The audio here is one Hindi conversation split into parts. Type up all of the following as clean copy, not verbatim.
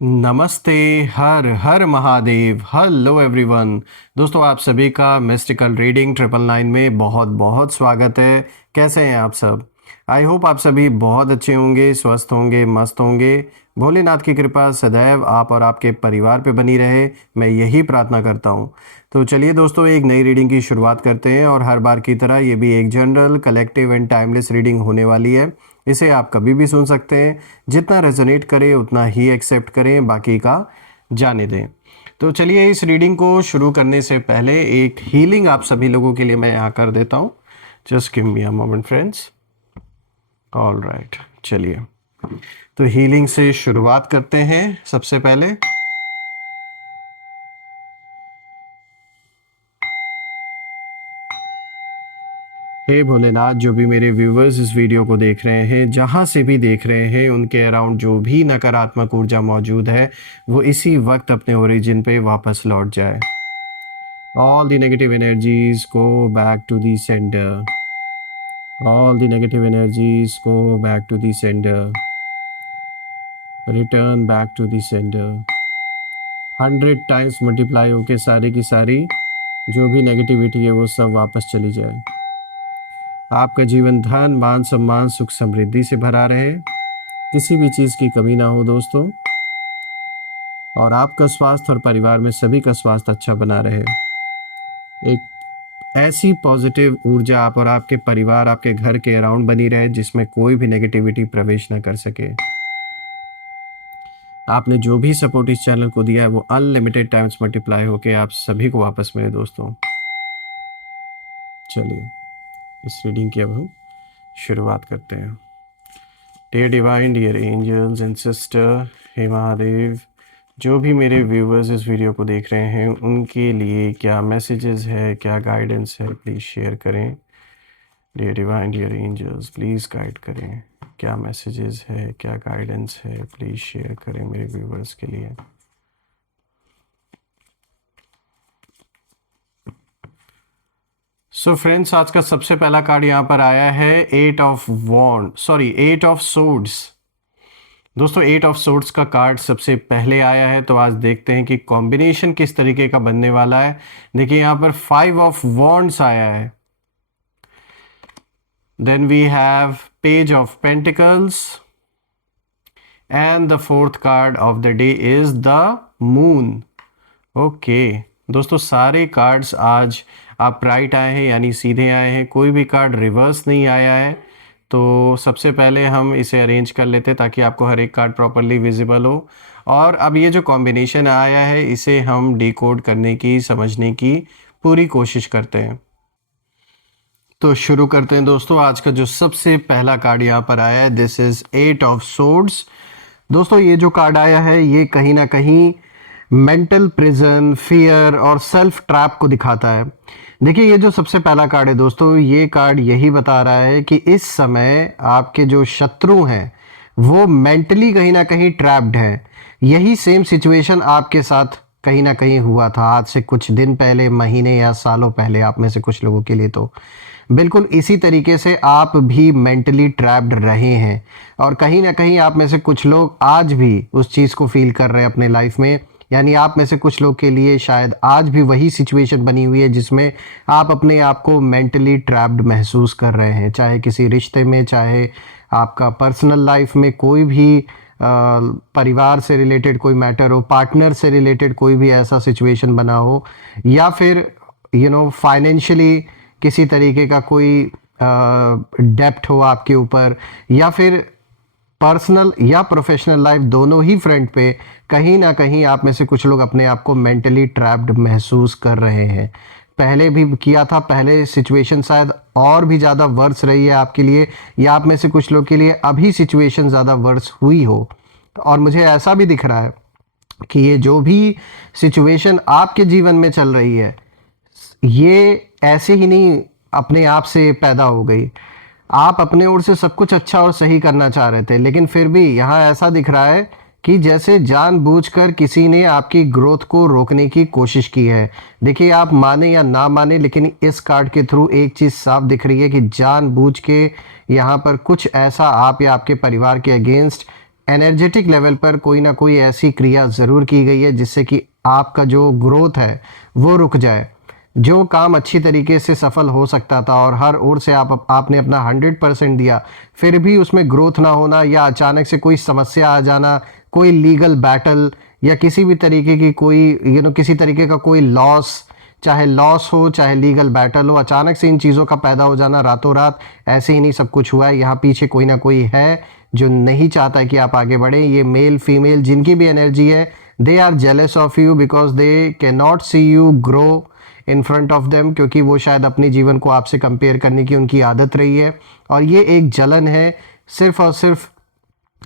नमस्ते। हर हर महादेव। Hello everyone. दोस्तों, आप सभी का मिस्टिकल रीडिंग 999 में बहुत बहुत स्वागत है। कैसे हैं आप सब? आई होप आप सभी बहुत अच्छे होंगे, स्वस्थ होंगे, मस्त होंगे। भोलेनाथ की कृपा सदैव आप और आपके परिवार पे बनी रहे, मैं यही प्रार्थना करता हूँ। तो चलिए दोस्तों, एक नई रीडिंग की शुरुआत करते हैं और हर बार की तरह ये भी एक general, collective and timeless reading होने वाली है। इसे आप कभी भी सुन सकते हैं। जितना रेजोनेट करे उतना ही एक्सेप्ट करें, बाकी का जाने दें। तो चलिए, इस रीडिंग को शुरू करने से पहले एक हीलिंग आप सभी लोगों के लिए मैं यहाँ कर देता हूँ। Just give me a moment friends. All right, चलिए तो हीलिंग से शुरुआत करते हैं। सबसे पहले हे भोलेनाथ, जो भी मेरे व्यूवर्स इस वीडियो को देख रहे हैं, जहाँ से भी देख रहे हैं, उनके अराउंड जो भी नकारात्मक ऊर्जा मौजूद है वो इसी वक्त अपने ओरिजिन पे वापस लौट जाए। All the negative energies go back to the sender. All the negative energies go back to the sender. Return back to the sender. 100 times multiply होके सारी की सारी जो भी नेगेटिविटी है वो सब वापस चली जाए। आपका जीवन धन, मान, सम्मान, सुख, समृद्धि से भरा रहे। किसी भी चीज़ की कमी ना हो दोस्तों। और आपका स्वास्थ्य और परिवार में सभी का स्वास्थ्य अच्छा बना रहे। एक ऐसी पॉजिटिव ऊर्जा आप और आपके परिवार, आपके घर के अराउंड बनी रहे जिसमें कोई भी नेगेटिविटी प्रवेश न कर सके। आपने जो भी सपोर्ट इस चैनल को दिया है वो अनलिमिटेड टाइम्स मल्टीप्लाई होके आप सभी को वापस मिले दोस्तों। चलिए, इस रीडिंग की अब हम शुरुआत करते हैं। Dear divine, dear angels and sister, हे महादेव, जो भी मेरे व्यूवर्स इस वीडियो को देख रहे हैं उनके लिए क्या मैसेजेस है, क्या गाइडेंस है, प्लीज़ शेयर करें। Dear divine, dear angels, please guide करें। क्या मैसेजेस है, क्या गाइडेंस है, प्लीज़ शेयर करें मेरे व्यूवर्स के लिए। सो फ्रेंड्स, आज का सबसे पहला कार्ड यहाँ पर आया है एट ऑफ सोर्ड्स। दोस्तों, 8 ऑफ सोर्ड्स का कार्ड सबसे पहले आया है, तो आज देखते हैं कि कॉम्बिनेशन किस तरीके का बनने वाला है। देखिए यहाँ पर 5 ऑफ वॉन्ड्स आया है। Then we have page of pentacles and the fourth card of the day is the moon. Okay दोस्तों, सारे कार्ड्स आज आप राइट आए हैं, यानी सीधे आए हैं। कोई भी कार्ड रिवर्स नहीं आया है। तो सबसे पहले हम इसे अरेंज कर लेते हैं ताकि आपको हर एक कार्ड प्रॉपरली विजिबल हो। और अब ये जो कॉम्बिनेशन आया है इसे हम डिकोड करने की, समझने की पूरी कोशिश करते हैं। तो शुरू करते हैं दोस्तों। आज का जो सबसे पहला कार्ड यहाँ पर आया है, दिस इज 8 ऑफ सोर्ड्स। दोस्तों, ये जो कार्ड आया है ये कहीं ना कहीं मेंटल प्रिजन, फियर और सेल्फ ट्रैप को दिखाता है। देखिए, ये जो सबसे पहला कार्ड है दोस्तों, ये कार्ड यही बता रहा है कि इस समय आपके जो शत्रु हैं वो मेंटली कहीं ना कहीं ट्रैप्ड हैं। यही सेम सिचुएशन आपके साथ कहीं ना कहीं हुआ था आज से कुछ दिन पहले, महीने या सालों पहले, आप में से कुछ लोगों के लिए तो बिल्कुल इसी तरीके से आप भी मेंटली ट्रैप्ड रहे हैं। और कहीं ना कहीं आप में से कुछ लोग आज भी उस चीज़ को फील कर रहे हैं अपने लाइफ में। यानी आप में से कुछ लोग के लिए शायद आज भी वही सिचुएशन बनी हुई है जिसमें आप अपने आप को मेंटली ट्रैप्ड महसूस कर रहे हैं, चाहे किसी रिश्ते में, चाहे आपका पर्सनल लाइफ में कोई भी परिवार से रिलेटेड कोई मैटर हो, पार्टनर से रिलेटेड कोई भी ऐसा सिचुएशन बना हो, या फिर फाइनेंशियली किसी तरीके का कोई डेप्ट हो आपके ऊपर, या फिर पर्सनल या प्रोफेशनल लाइफ दोनों ही फ्रंट पे कहीं ना कहीं आप में से कुछ लोग अपने आप को मेंटली ट्रैप्ड महसूस कर रहे हैं। पहले भी किया था, पहले सिचुएशन शायद और भी ज़्यादा वर्स रही है आपके लिए, या आप में से कुछ लोग के लिए अभी सिचुएशन ज़्यादा वर्स हुई हो। और मुझे ऐसा भी दिख रहा है कि ये जो भी सिचुएशन आपके जीवन में चल रही है ये ऐसे ही नहीं अपने आप से पैदा हो गई। आप अपने ओर से सब कुछ अच्छा और सही करना चाह रहे थे, लेकिन फिर भी यहाँ ऐसा दिख रहा है कि जैसे जानबूझकर किसी ने आपकी ग्रोथ को रोकने की कोशिश की है। देखिए, आप माने या ना माने, लेकिन इस कार्ड के थ्रू एक चीज़ साफ दिख रही है कि जानबूझ के यहाँ पर कुछ ऐसा आप या आपके परिवार के अगेंस्ट एनर्जेटिक लेवल पर कोई ना कोई ऐसी क्रिया ज़रूर की गई है जिससे कि आपका जो ग्रोथ है वो रुक जाए। जो काम अच्छी तरीके से सफल हो सकता था और हर ओर से आपने अपना 100% दिया, फिर भी उसमें ग्रोथ ना होना या अचानक से कोई समस्या आ जाना, कोई लीगल बैटल या किसी भी तरीके की कोई किसी तरीके का कोई लॉस, चाहे लॉस हो चाहे लीगल बैटल हो, अचानक से इन चीज़ों का पैदा हो जाना रातों रात, ऐसे ही नहीं सब कुछ हुआ है। यहाँ पीछे कोई ना कोई है जो नहीं चाहता कि आप आगे बढ़ें। ये मेल फीमेल जिनकी भी एनर्जी है, they are jealous of you because they can not see you grow in front of them, क्योंकि वो शायद अपने जीवन को आपसे कंपेयर करने की उनकी आदत रही है। और ये एक जलन है, सिर्फ और सिर्फ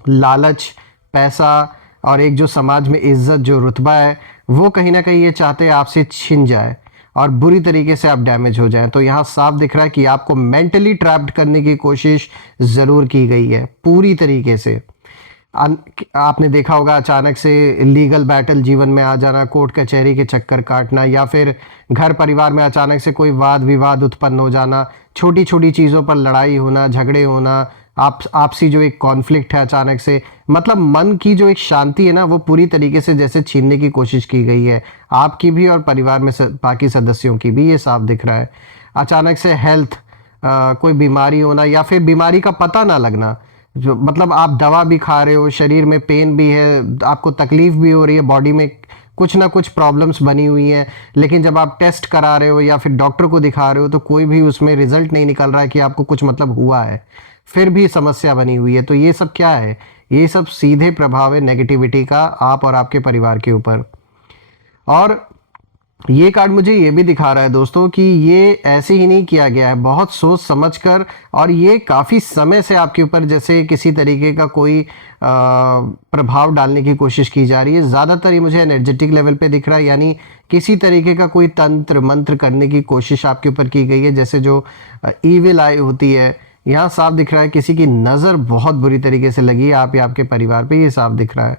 लालच, पैसा और एक जो समाज में इज्जत जो रुतबा है वो कहीं ना कहीं ये चाहते हैं आपसे छिन जाए और बुरी तरीके से आप डैमेज हो जाएं। तो यहाँ साफ दिख रहा है कि आपको मेंटली ट्रैप्ड करने की कोशिश ज़रूर की गई है पूरी तरीके से। आपने देखा होगा अचानक से लीगल बैटल जीवन में आ जाना, कोर्ट कचहरी के चक्कर काटना, या फिर घर परिवार में अचानक से कोई वाद विवाद उत्पन्न हो जाना, छोटी छोटी चीज़ों पर लड़ाई होना, झगड़े होना, आपसी जो एक कॉन्फ्लिक्ट है अचानक से, मतलब मन की जो एक शांति है ना वो पूरी तरीके से जैसे छीनने की कोशिश की गई है, आपकी भी और परिवार में बाकी सदस्यों की भी। ये साफ दिख रहा है। अचानक से हेल्थ कोई बीमारी होना या फिर बीमारी का पता ना लगना, जो मतलब आप दवा भी खा रहे हो, शरीर में पेन भी है, आपको तकलीफ भी हो रही है, बॉडी में कुछ ना कुछ प्रॉब्लम्स बनी हुई हैं, लेकिन जब आप टेस्ट करा रहे हो या फिर डॉक्टर को दिखा रहे हो तो कोई भी उसमें रिजल्ट नहीं निकल रहा है कि आपको कुछ मतलब हुआ है, फिर भी समस्या बनी हुई है। तो ये सब क्या है? ये सब सीधे प्रभाव है नेगेटिविटी का आप और आपके परिवार के ऊपर। और ये कार्ड मुझे ये भी दिखा रहा है दोस्तों कि ये ऐसे ही नहीं किया गया है, बहुत सोच समझकर, और ये काफ़ी समय से आपके ऊपर जैसे किसी तरीके का कोई प्रभाव डालने की कोशिश की जा रही है। ज़्यादातर ये मुझे एनर्जेटिक लेवल पे दिख रहा है, यानी किसी तरीके का कोई तंत्र मंत्र करने की कोशिश आपके ऊपर की गई है, जैसे जो ईविल आई होती है। यहाँ साफ दिख रहा है किसी की नज़र बहुत बुरी तरीके से लगी है आप या आपके परिवार पे, ये साफ दिख रहा है।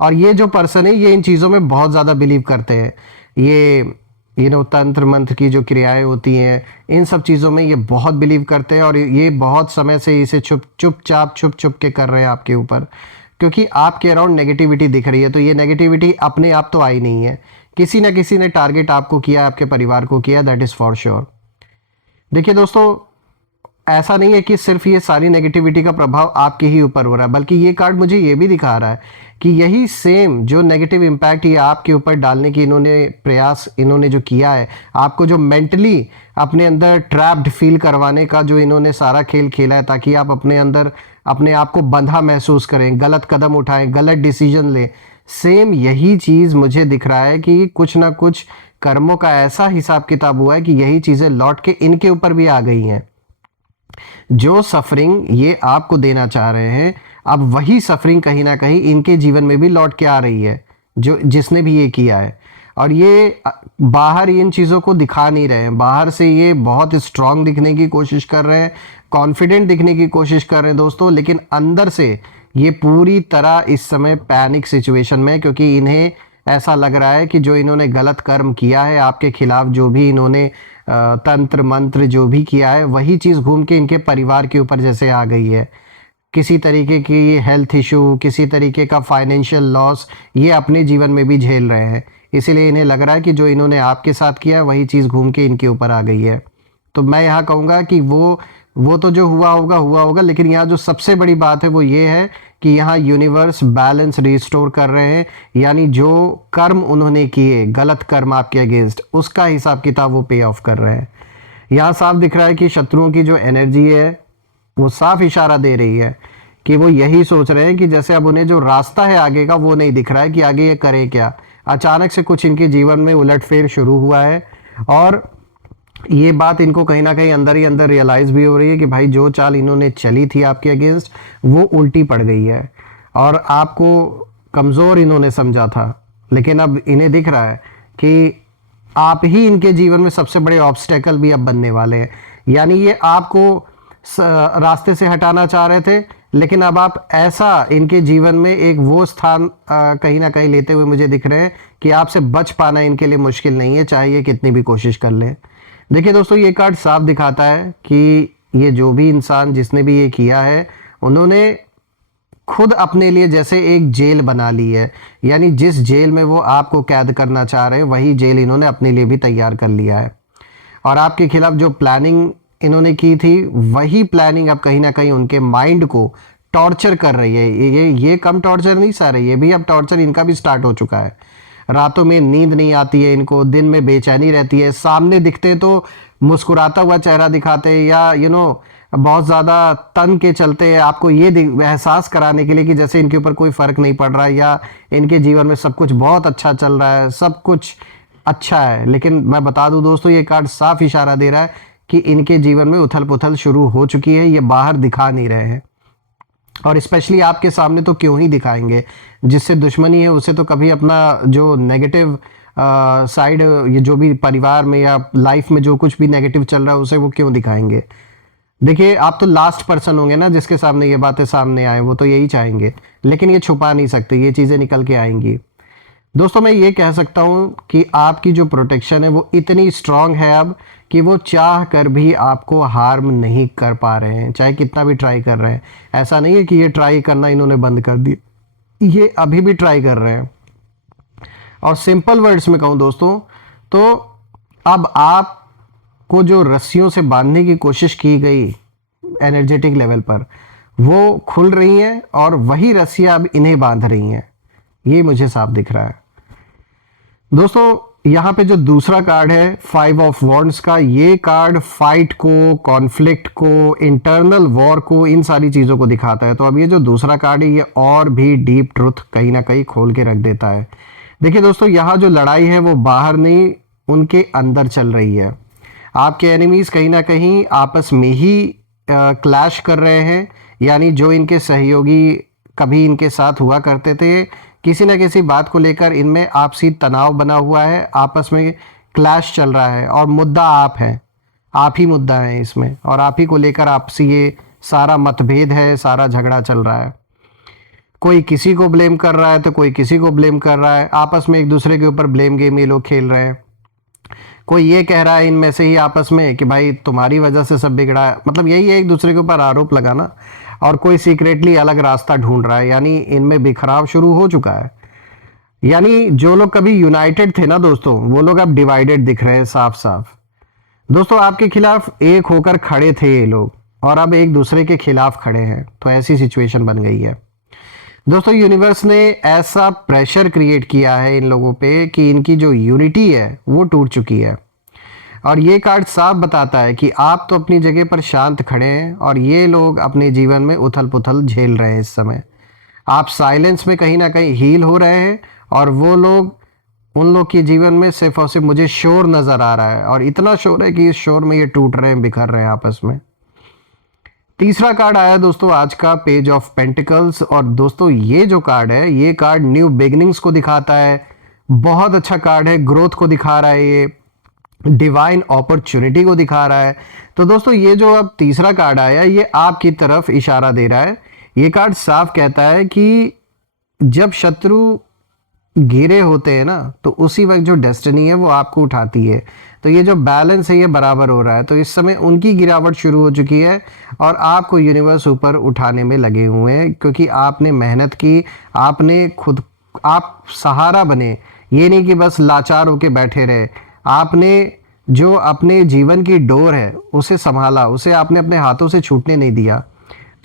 और ये जो पर्सन है ये इन चीज़ों में बहुत ज़्यादा बिलीव करते हैं। ये तंत्र मंत्र की जो क्रियाएं होती हैं इन सब चीज़ों में ये बहुत बिलीव करते हैं, और ये बहुत समय से इसे चुपचाप छुप के कर रहे हैं आपके ऊपर, क्योंकि आपके अराउंड नेगेटिविटी दिख रही है। तो ये नेगेटिविटी अपने आप तो आई नहीं है, किसी ना किसी ने टारगेट आपको किया, आपके परिवार को किया, दैट इज़ फॉर श्योर। देखिए दोस्तों, ऐसा नहीं है कि सिर्फ ये सारी नेगेटिविटी का प्रभाव आपके ही ऊपर हो रहा है, बल्कि ये कार्ड मुझे ये भी दिखा रहा है कि यही सेम जो नेगेटिव इम्पैक्ट ये आपके ऊपर डालने की इन्होंने जो किया है, आपको जो मेंटली अपने अंदर ट्रैप्ड फील करवाने का जो इन्होंने सारा खेल खेला है, ताकि आप अपने अंदर अपने आप को बंधा महसूस करें, गलत कदम उठाएं, गलत डिसीजन लें, सेम यही चीज़ मुझे दिख रहा है कि कुछ ना कुछ कर्मों का ऐसा हिसाब किताब हुआ है कि यही चीज़ें लौट के इनके ऊपर भी आ गई हैं। जो सफरिंग ये आपको देना चाह रहे हैं, अब वही सफरिंग कहीं ना कहीं इनके जीवन में भी लौट के आ रही है, जो जिसने भी ये किया है। और ये बाहर इन चीज़ों को दिखा नहीं रहे हैं, बाहर से ये बहुत स्ट्रांग दिखने की कोशिश कर रहे हैं, कॉन्फिडेंट दिखने की कोशिश कर रहे हैं दोस्तों, लेकिन अंदर से ये पूरी तरह इस समय पैनिक सिचुएशन में है, क्योंकि इन्हें ऐसा लग रहा है कि जो इन्होंने गलत कर्म किया है आपके खिलाफ, जो भी इन्होंने तंत्र मंत्र जो भी किया है, वही चीज़ घूम के इनके परिवार के ऊपर जैसे आ गई है। किसी तरीके की हेल्थ इशू, किसी तरीके का फाइनेंशियल लॉस ये अपने जीवन में भी झेल रहे हैं, इसीलिए इन्हें लग रहा है कि जो इन्होंने आपके साथ किया वही चीज़ घूम के इनके ऊपर आ गई है। तो मैं यहाँ कहूँगा कि वो तो जो हुआ होगा, लेकिन यहाँ जो सबसे बड़ी बात है वो ये है कि यहाँ यूनिवर्स बैलेंस रिस्टोर कर रहे हैं, यानी जो कर्म उन्होंने किए, गलत कर्म आपके अगेंस्ट, उसका हिसाब किताब वो पे ऑफ कर रहे हैं। यहाँ साफ दिख रहा है कि शत्रुओं की जो एनर्जी है वो साफ इशारा दे रही है कि वो यही सोच रहे हैं कि जैसे अब उन्हें जो रास्ता है आगे का वो नहीं दिख रहा है कि आगे ये करें क्या। अचानक से कुछ इनके जीवन में उलटफेर शुरू हुआ है, और ये बात इनको कहीं ना कहीं अंदर ही अंदर रियलाइज़ भी हो रही है कि भाई जो चाल इन्होंने चली थी आपके अगेंस्ट वो उल्टी पड़ गई है, और आपको कमज़ोर इन्होंने समझा था, लेकिन अब इन्हें दिख रहा है कि आप ही इनके जीवन में सबसे बड़े ऑब्स्टेकल भी अब बनने वाले हैं। यानी ये आपको रास्ते से हटाना चाह रहे थे, लेकिन अब आप ऐसा इनके जीवन में एक वो स्थान कहीं ना कहीं लेते हुए मुझे दिख रहे हैं कि आपसे बच पाना इनके लिए मुश्किल नहीं है, चाहे ये कितनी भी कोशिश कर लें। देखिए दोस्तों, ये कार्ड साफ दिखाता है कि ये जो भी इंसान जिसने भी ये किया है, उन्होंने खुद अपने लिए जैसे एक जेल बना ली है, यानी जिस जेल में वो आपको कैद करना चाह रहे हैं वही जेल इन्होंने अपने लिए भी तैयार कर लिया है। और आपके खिलाफ जो प्लानिंग इन्होंने की थी वही प्लानिंग अब कहीं ना कहीं उनके माइंड को टॉर्चर कर रही है। ये कम टॉर्चर नहीं सारे, ये भी अब टॉर्चर इनका भी स्टार्ट हो चुका है। रातों में नींद नहीं आती है इनको, दिन में बेचैनी रहती है, सामने दिखते तो मुस्कुराता हुआ चेहरा दिखाते हैं या बहुत ज़्यादा तन के चलते हैं आपको ये एहसास कराने के लिए कि जैसे इनके ऊपर कोई फ़र्क नहीं पड़ रहा है या इनके जीवन में सब कुछ बहुत अच्छा चल रहा है, सब कुछ अच्छा है। लेकिन मैं बता दूं दोस्तों, ये कार्ड साफ इशारा दे रहा है कि इनके जीवन में उथल पुथल शुरू हो चुकी है, ये बाहर दिखा नहीं रहे हैं। और स्पेशली आपके सामने तो क्यों ही दिखाएंगे, जिससे दुश्मनी है उसे तो कभी अपना जो नेगेटिव साइड, ये जो भी परिवार में या लाइफ में जो कुछ भी नेगेटिव चल रहा है उसे वो क्यों दिखाएंगे। देखिए आप तो लास्ट पर्सन होंगे ना जिसके सामने ये बातें सामने आए, वो तो यही चाहेंगे, लेकिन ये छुपा नहीं सकते, ये चीज़ें निकल के आएंगी। दोस्तों मैं ये कह सकता हूँ कि आपकी जो प्रोटेक्शन है वो इतनी स्ट्रांग है अब कि वो चाह कर भी आपको हार्म नहीं कर पा रहे हैं, चाहे कितना भी ट्राई कर रहे हैं। ऐसा नहीं है कि ये ट्राई करना इन्होंने बंद कर दिया, ये अभी भी ट्राई कर रहे हैं। और सिंपल वर्ड्स में कहूँ दोस्तों, तो अब आपको जो रस्सियों से बांधने की कोशिश की गई एनर्जेटिक लेवल पर, वो खुल रही हैं और वही रस्सियाँ अब इन्हें बांध रही हैं, ये मुझे साफ दिख रहा है। दोस्तों यहाँ पे जो दूसरा कार्ड है 5 ऑफ वॉन्ड्स का, ये कार्ड फाइट को, कॉन्फ्लिक्ट को, इंटरनल वॉर को, इन सारी चीज़ों को दिखाता है। तो अब ये जो दूसरा कार्ड है ये और भी डीप ट्रुथ कहीं ना कहीं खोल के रख देता है। देखिए दोस्तों, यहाँ जो लड़ाई है वो बाहर नहीं, उनके अंदर चल रही है। आपके एनिमीज़ कहीं ना कहीं आपस में ही क्लैश कर रहे हैं, यानी जो इनके सहयोगी कभी इनके साथ हुआ करते थे, किसी न किसी बात को लेकर इनमें आपसी तनाव बना हुआ है, आपस में क्लैश चल रहा है और मुद्दा आप हैं, आप ही मुद्दा है इसमें, और आप ही को लेकर आपसी ये सारा मतभेद है, सारा झगड़ा चल रहा है। कोई किसी को ब्लेम कर रहा है तो कोई किसी को ब्लेम कर रहा है, आपस में एक दूसरे के ऊपर ब्लेम गेम ये लोग खेल रहे हैं। कोई ये कह रहा है इनमें से ही आपस में कि भाई तुम्हारी वजह से सब बिगड़ा है, मतलब यही है एक दूसरे के ऊपर आरोप लगाना। और कोई सीक्रेटली अलग रास्ता ढूंढ रहा है, यानी इनमें बिखराव शुरू हो चुका है। यानी जो लोग कभी यूनाइटेड थे ना दोस्तों, वो लोग अब डिवाइडेड दिख रहे हैं साफ साफ। दोस्तों आपके खिलाफ एक होकर खड़े थे ये लोग और अब एक दूसरे के खिलाफ खड़े हैं, तो ऐसी सिचुएशन बन गई है। दोस्तों यूनिवर्स ने ऐसा प्रेशर क्रिएट किया है इन लोगों पे कि इनकी जो यूनिटी है वो टूट चुकी है। और ये कार्ड साफ बताता है कि आप तो अपनी जगह पर शांत खड़े हैं और ये लोग अपने जीवन में उथल पुथल झेल रहे हैं इस समय। आप साइलेंस में कहीं ना कहीं हील हो रहे हैं और वो लोग, उन लोग के जीवन में सिर्फ और सिर्फ मुझे शोर नज़र आ रहा है, और इतना शोर है कि इस शोर में ये टूट रहे हैं, बिखर रहे हैं आपस में। तीसरा कार्ड आया दोस्तों आज का, पेज ऑफ पेंटिकल्स। और दोस्तों ये जो कार्ड है, ये कार्ड न्यू बिगनिंग्स को दिखाता है, बहुत अच्छा कार्ड है, ग्रोथ को दिखा रहा है, ये डिवाइन अपॉर्चुनिटी को दिखा रहा है। तो दोस्तों ये जो अब तीसरा कार्ड आया ये आपकी तरफ इशारा दे रहा है। ये कार्ड साफ कहता है कि जब शत्रु घिरे होते हैं ना, तो उसी वक्त जो डेस्टिनी है वो आपको उठाती है। तो ये जो बैलेंस है ये बराबर हो रहा है। तो इस समय उनकी गिरावट शुरू हो चुकी है और आपको यूनिवर्स ऊपर उठाने में लगे हुए हैं, क्योंकि आपने मेहनत की, आपने खुद, आप सहारा बने, ये नहीं कि बस लाचार होके बैठे रहे। आपने जो अपने जीवन की डोर है उसे संभाला, उसे आपने अपने हाथों से छूटने नहीं दिया।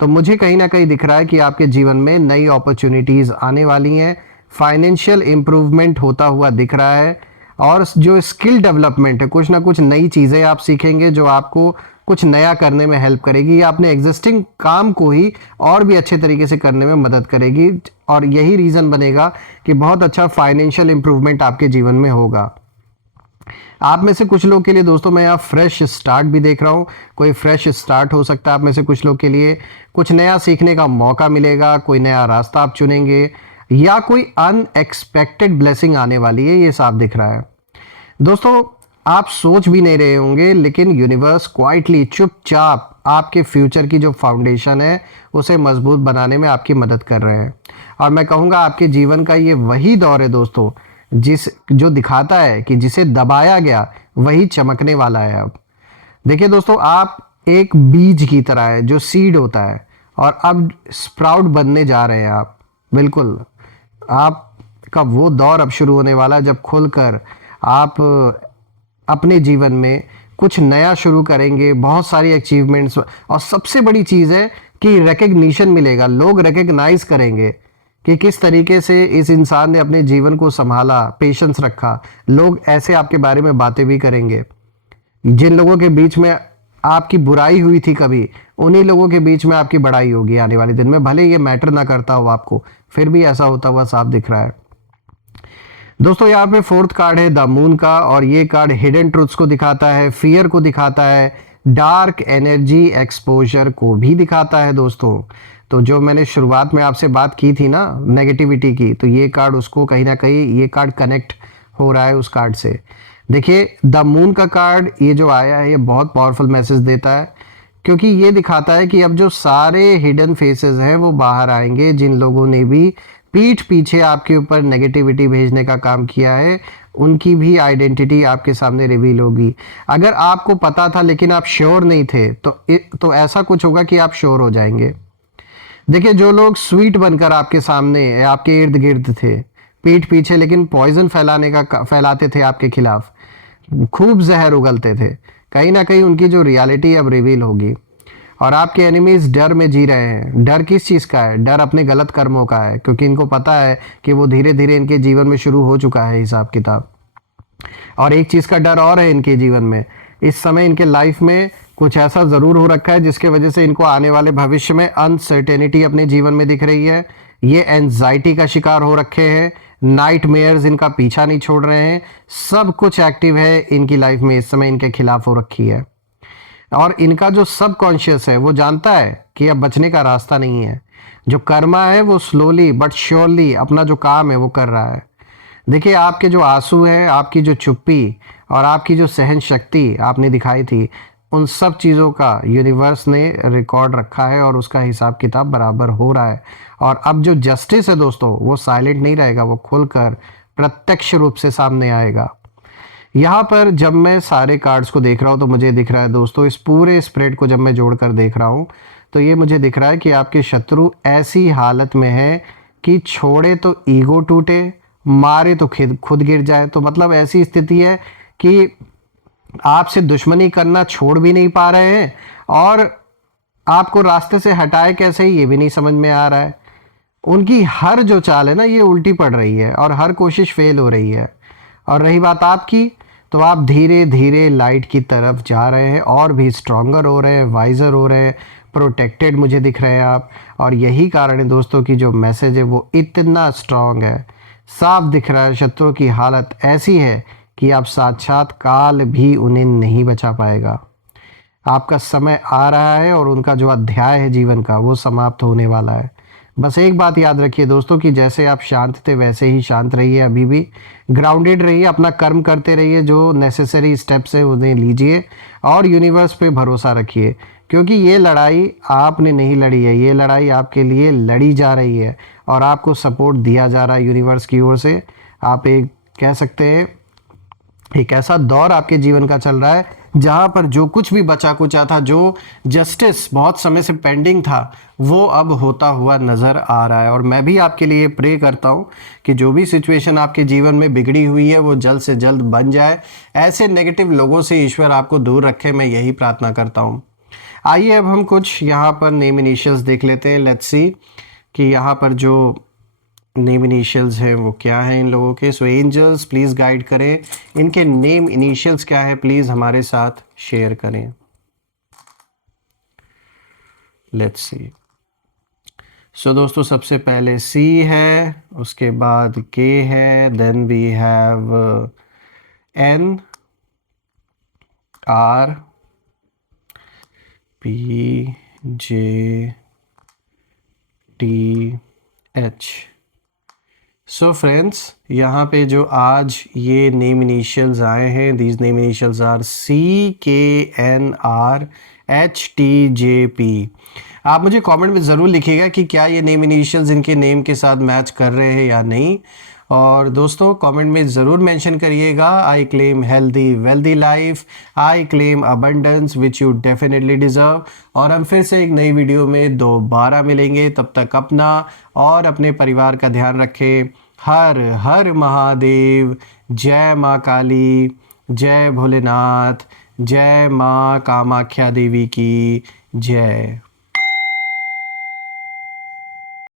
तो मुझे कहीं ना कहीं दिख रहा है कि आपके जीवन में नई अपॉर्चुनिटीज़ आने वाली हैं, फाइनेंशियल इम्प्रूवमेंट होता हुआ दिख रहा है, और जो स्किल डेवलपमेंट है, कुछ ना कुछ नई चीज़ें आप सीखेंगे जो आपको कुछ नया करने में हेल्प करेगी या अपने एग्जिस्टिंग काम को ही और भी अच्छे तरीके से करने में मदद करेगी। और यही रीज़न बनेगा कि बहुत अच्छा फाइनेंशियल इम्प्रूवमेंट आपके जीवन में होगा। आप में से कुछ लोग के लिए दोस्तों मैं यहाँ फ्रेश स्टार्ट भी देख रहा हूँ, कोई फ्रेश स्टार्ट हो सकता है आप में से कुछ लोग के लिए, कुछ नया सीखने का मौका मिलेगा, कोई नया रास्ता आप चुनेंगे या कोई अनएक्सपेक्टेड ब्लेसिंग आने वाली है, ये साफ दिख रहा है। दोस्तों आप सोच भी नहीं रहे होंगे, लेकिन यूनिवर्स क्वाइटली, चुपचाप आपके फ्यूचर की जो फाउंडेशन है उसे मजबूत बनाने में आपकी मदद कर रहे हैं। और मैं कहूँगा आपके जीवन का ये वही दौर है दोस्तों जो दिखाता है कि जिसे दबाया गया वही चमकने वाला है अब। देखिए दोस्तों, आप एक बीज की तरह है जो सीड होता है, और अब स्प्राउट बनने जा रहे हैं आप। बिल्कुल, आपका वो दौर अब शुरू होने वाला है जब खुलकर आप अपने जीवन में कुछ नया शुरू करेंगे, बहुत सारी अचीवमेंट्स, और सबसे बड़ी चीज़ है कि रिकग्निशन मिलेगा, लोग रिकग्नाइज करेंगे कि किस तरीके से इस इंसान ने अपने जीवन को संभाला, पेशेंस रखा। लोग ऐसे आपके बारे में बातें भी करेंगे। जिन लोगों के बीच में आपकी बुराई हुई थी कभी, उन्हीं लोगों के बीच में आपकी बड़ाई होगी आने वाले दिन में, भले ये मैटर ना करता हो आपको, फिर भी ऐसा होता हुआ साफ दिख रहा है। दोस्तों यहाँ पे फोर्थ कार्ड है द मून का, और ये कार्ड हिडन ट्रुथ्स को दिखाता है, फियर को दिखाता है, डार्क एनर्जी एक्सपोजर को भी दिखाता है दोस्तों। तो जो मैंने शुरुआत में आपसे बात की थी ना नेगेटिविटी की, तो ये कार्ड उसको कहीं ना कहीं ये कार्ड कनेक्ट हो रहा है उस कार्ड से। देखिए द मून का कार्ड ये जो आया है ये बहुत पावरफुल मैसेज देता है, क्योंकि ये दिखाता है कि अब जो सारे हिडन फेसेस हैं वो बाहर आएंगे। जिन लोगों ने भी पीठ पीछे आपके ऊपर नेगेटिविटी भेजने का काम किया है, उनकी भी आइडेंटिटी आपके सामने रिवील होगी। अगर आपको पता था लेकिन आप श्योर नहीं थे, तो ऐसा कुछ होगा कि आप श्योर हो जाएंगे। देखिए जो लोग स्वीट बनकर आपके सामने, आपके इर्द गिर्द थे पीठ पीछे, लेकिन पॉइजन फैलाते थे आपके खिलाफ, खूब जहर उगलते थे, कहीं ना कहीं उनकी जो रियलिटी अब रिवील होगी। और आपके एनिमीज डर में जी रहे हैं। डर किस चीज़ का है? डर अपने गलत कर्मों का है, क्योंकि इनको पता है कि वो धीरे धीरे इनके जीवन में शुरू हो चुका है हिसाब किताब। और एक चीज़ का डर और है इनके जीवन में, इस समय इनके लाइफ में कुछ ऐसा ज़रूर हो रखा है जिसके वजह से इनको आने वाले भविष्य में अनसर्टेनिटी अपने जीवन में दिख रही है। ये एंजाइटी का शिकार हो रखे हैं, नाइटमेयर्स इनका पीछा नहीं छोड़ रहे हैं, सब कुछ एक्टिव है इनकी लाइफ में इस समय इनके खिलाफ हो रखी है। और इनका जो सबकॉन्शियस है वो जानता है कि अब बचने का रास्ता नहीं है। जो कर्मा है वो स्लोली बट श्योरली अपना जो काम है वो कर रहा है। देखिए आपके जो आंसू हैं, आपकी जो चुप्पी और आपकी जो सहन शक्ति आपने दिखाई थी, उन सब चीज़ों का यूनिवर्स ने रिकॉर्ड रखा है और उसका हिसाब किताब बराबर हो रहा है। और अब जो जस्टिस है दोस्तों, वो साइलेंट नहीं रहेगा, वो खुलकर प्रत्यक्ष रूप से सामने आएगा। यहाँ पर जब मैं सारे कार्ड्स को देख रहा हूँ तो मुझे दिख रहा है दोस्तों, इस पूरे स्प्रेड को जब मैं जोड़कर देख रहा हूँ तो ये मुझे दिख रहा है कि आपके शत्रु ऐसी हालत में है कि छोड़े तो ईगो टूटे, मारे तो खुद गिर जाए। तो मतलब ऐसी स्थिति है कि आपसे दुश्मनी करना छोड़ भी नहीं पा रहे हैं, और आपको रास्ते से हटाए कैसे ही ये भी नहीं समझ में आ रहा है। उनकी हर जो चाल है ना ये उल्टी पड़ रही है और हर कोशिश फेल हो रही है। और रही बात आपकी, तो आप धीरे धीरे लाइट की तरफ जा रहे हैं, और भी स्ट्रॉन्गर हो रहे हैं, वाइजर हो रहे हैं, प्रोटेक्टेड मुझे दिख रहे हैं आप। और यही कारण है दोस्तों कि जो मैसेज है वो इतना स्ट्रॉन्ग है, साफ दिख रहा है शत्रु की हालत ऐसी है कि आप साक्षात काल भी उन्हें नहीं बचा पाएगा। आपका समय आ रहा है और उनका जो अध्याय है जीवन का वो समाप्त होने वाला है। बस एक बात याद रखिए दोस्तों कि जैसे आप शांत थे वैसे ही शांत रहिए, अभी भी ग्राउंडेड रहिए, अपना कर्म करते रहिए, जो नेसेसरी स्टेप्स है उन्हें लीजिए और यूनिवर्स पे भरोसा रखिए, क्योंकि ये लड़ाई आपने नहीं लड़ी है, ये लड़ाई आपके लिए लड़ी जा रही है और आपको सपोर्ट दिया जा रहा है यूनिवर्स की ओर से। आप एक कह सकते हैं एक ऐसा दौर आपके जीवन का चल रहा है जहाँ पर जो कुछ भी बचा कुचा था, जो जस्टिस बहुत समय से पेंडिंग था, वो अब होता हुआ नज़र आ रहा है। और मैं भी आपके लिए प्रे करता हूँ कि जो भी सिचुएशन आपके जीवन में बिगड़ी हुई है वो जल्द से जल्द बन जाए। ऐसे नेगेटिव लोगों से ईश्वर आपको दूर रखे, मैं यही प्रार्थना करता हूँ। आइए अब हम कुछ यहाँ पर नेम इनिशियल्स देख लेते हैं। लेट्स सी कि यहाँ पर जो नेम इनिशियल्स हैं वो क्या हैं इन लोगों के। सो एंजल्स प्लीज़ गाइड करें, इनके नेम इनिशियल्स क्या है प्लीज़ हमारे साथ शेयर करें। Let's see. सो दोस्तों सबसे पहले सी है, उसके बाद के है, then we have N, R, P, J, T, H. So friends यहाँ पे जो आज ये नेम इनिशियल्स आए हैं, these name initials are C, K, N, R, H, T, J, P. आप मुझे कमेंट में ज़रूर लिखिएगा कि क्या ये नेम इनिशियल्स इनके नेम के साथ मैच कर रहे हैं या नहीं। और दोस्तों कमेंट में ज़रूर मेंशन करिएगा, I claim healthy wealthy life, I claim abundance which you definitely deserve. और हम फिर से एक नई वीडियो में दोबारा मिलेंगे, तब तक अपना और अपने परिवार का ध्यान रखें। हर हर महादेव। जय माँ काली, जय भोलेनाथ, जय माँ कामाख्या देवी की जय।